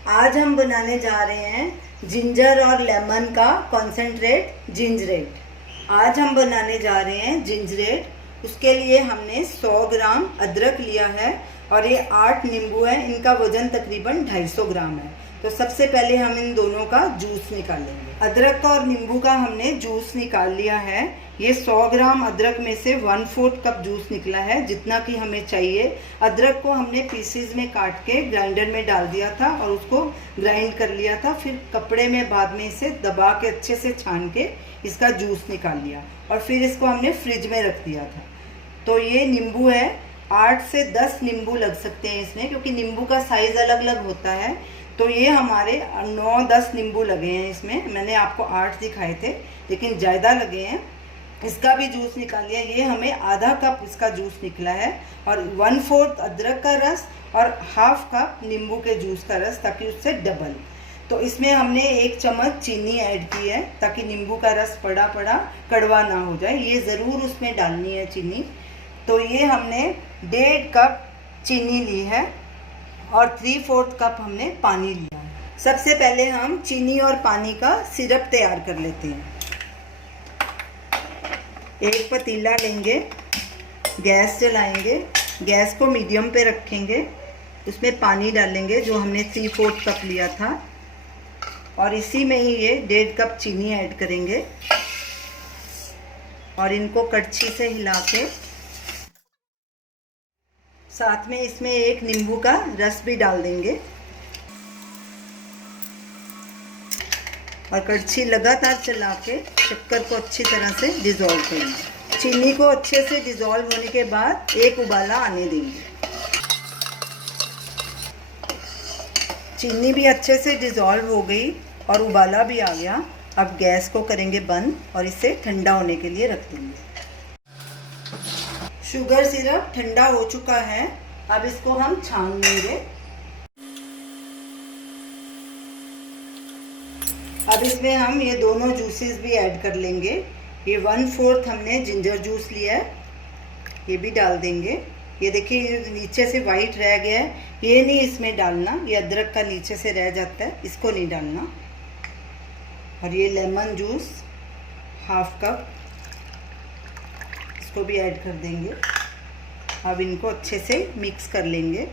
आज हम बनाने जा रहे हैं जिंजर और लेमन का कॉन्सेंट्रेट जिंजरेट। आज हम बनाने जा रहे हैं जिंजरेट। उसके लिए हमने 100 ग्राम अदरक लिया है और ये 8 नींबू है। इनका वजन तकरीबन 250 ग्राम है। तो सबसे पहले हम इन दोनों का जूस निकालेंगे। अदरक का और नींबू का हमने जूस निकाल लिया है। ये 100 ग्राम अदरक में से 1/4 कप जूस निकला है, जितना कि हमें चाहिए। अदरक को हमने पीसेज में काट के ग्राइंडर में डाल दिया था और उसको ग्राइंड कर लिया था। फिर कपड़े में बाद में इसे दबा के अच्छे से छान के इसका जूस निकाल लिया और फिर इसको हमने फ्रिज में रख दिया था। तो ये नींबू है, 8 से 10 नींबू लग सकते हैं इसमें, क्योंकि नींबू का साइज़ अलग अलग होता है। तो ये हमारे 9-10 नींबू लगे हैं इसमें। मैंने आपको 8 दिखाए थे, लेकिन ज़्यादा लगे हैं। इसका भी जूस निकाल लिया। ये हमें आधा कप इसका जूस निकला है और 1/4 अदरक का रस और 1/2 कप नींबू के जूस का रस, ताकि उससे डबल। तो इसमें हमने 1 चम्मच चीनी ऐड की है, ताकि नींबू का रस पड़ा पड़ा कड़वा ना हो जाए। ये ज़रूर उसमें डालनी है चीनी। तो ये हमने 1.5 कप चीनी ली है और 3/4 कप हमने पानी लिया है। सबसे पहले हम चीनी और पानी का सिरप तैयार कर लेते हैं। एक पतीला लेंगे, गैस जलाएंगे, गैस को मीडियम पे रखेंगे। उसमें पानी डालेंगे जो हमने 3/4 कप लिया था और इसी में ही ये 1.5 कप चीनी ऐड करेंगे और इनको कड़छी से हिला के, साथ में इसमें 1 नींबू का रस भी डाल देंगे और कड़छी लगातार चला के शक्कर को अच्छी तरह से डिज़ोल्व करेंगे। चीनी को अच्छे से डिज़ोल्व होने के बाद एक उबाला आने देंगे। चीनी भी अच्छे से डिज़ोल्व हो गई और उबाला भी आ गया। अब गैस को करेंगे बंद और इसे ठंडा होने के लिए रख देंगे। शुगर सिरप ठंडा हो चुका है। अब इसको हम छान लेंगे। अब इसमें हम ये दोनों जूसेस भी ऐड कर लेंगे। ये 1/4 हमने जिंजर जूस लिया है, ये भी डाल देंगे। ये देखिए, ये नीचे से वाइट रह गया है, ये नहीं इसमें डालना। ये अदरक का नीचे से रह जाता है, इसको नहीं डालना। और ये लेमन जूस 1/2 कप, इसको भी ऐड कर देंगे। अब इनको अच्छे से मिक्स कर लेंगे।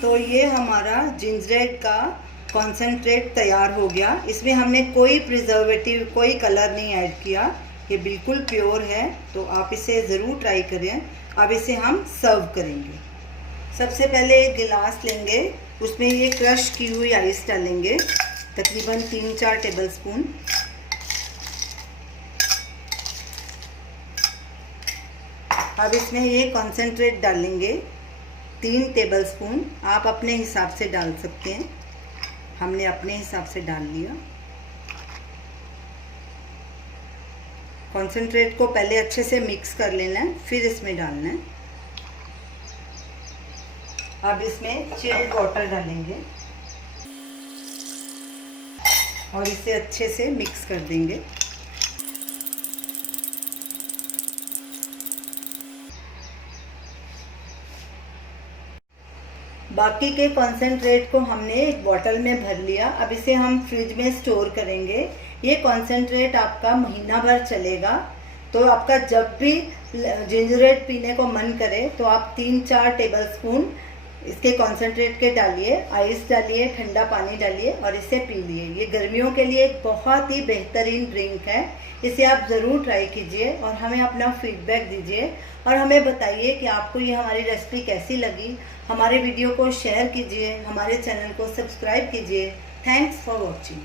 तो ये हमारा जिंजरेट का कॉन्सेंट्रेट तैयार हो गया। इसमें हमने कोई प्रिजर्वेटिव, कोई कलर नहीं ऐड किया। ये बिल्कुल प्योर है, तो आप इसे ज़रूर ट्राई करें। अब इसे हम सर्व करेंगे। सबसे पहले एक गिलास लेंगे, उसमें ये क्रश की हुई आइस डालेंगे, तकरीबन 3-4 टेबलस्पून। अब इसमें ये कॉन्सेंट्रेट डालेंगे 3 टेबलस्पून। आप अपने हिसाब से डाल सकते हैं, हमने अपने हिसाब से डाल लिया। कॉन्सेंट्रेट को पहले अच्छे से मिक्स कर लेना है, फिर इसमें डालना है। अब इसमें चिल्ड वाटर डालेंगे और इसे अच्छे से मिक्स कर देंगे। बाकी के कॉन्सेंट्रेट को हमने एक बॉटल में भर लिया। अब इसे हम फ्रिज में स्टोर करेंगे। ये कॉन्सेंट्रेट आपका महीना भर चलेगा। तो आपका जब भी जिंजरेट पीने को मन करे तो आप 3-4 टेबलस्पून इसके कॉन्सेंट्रेट के डालिए, आइस डालिए, ठंडा पानी डालिए और इसे पी लिए। ये गर्मियों के लिए एक बहुत ही बेहतरीन ड्रिंक है। इसे आप ज़रूर ट्राई कीजिए और हमें अपना फीडबैक दीजिए और हमें बताइए कि आपको ये हमारी रेसिपी कैसी लगी। हमारे वीडियो को शेयर कीजिए, हमारे चैनल को सब्सक्राइब कीजिए। Thanks for watching.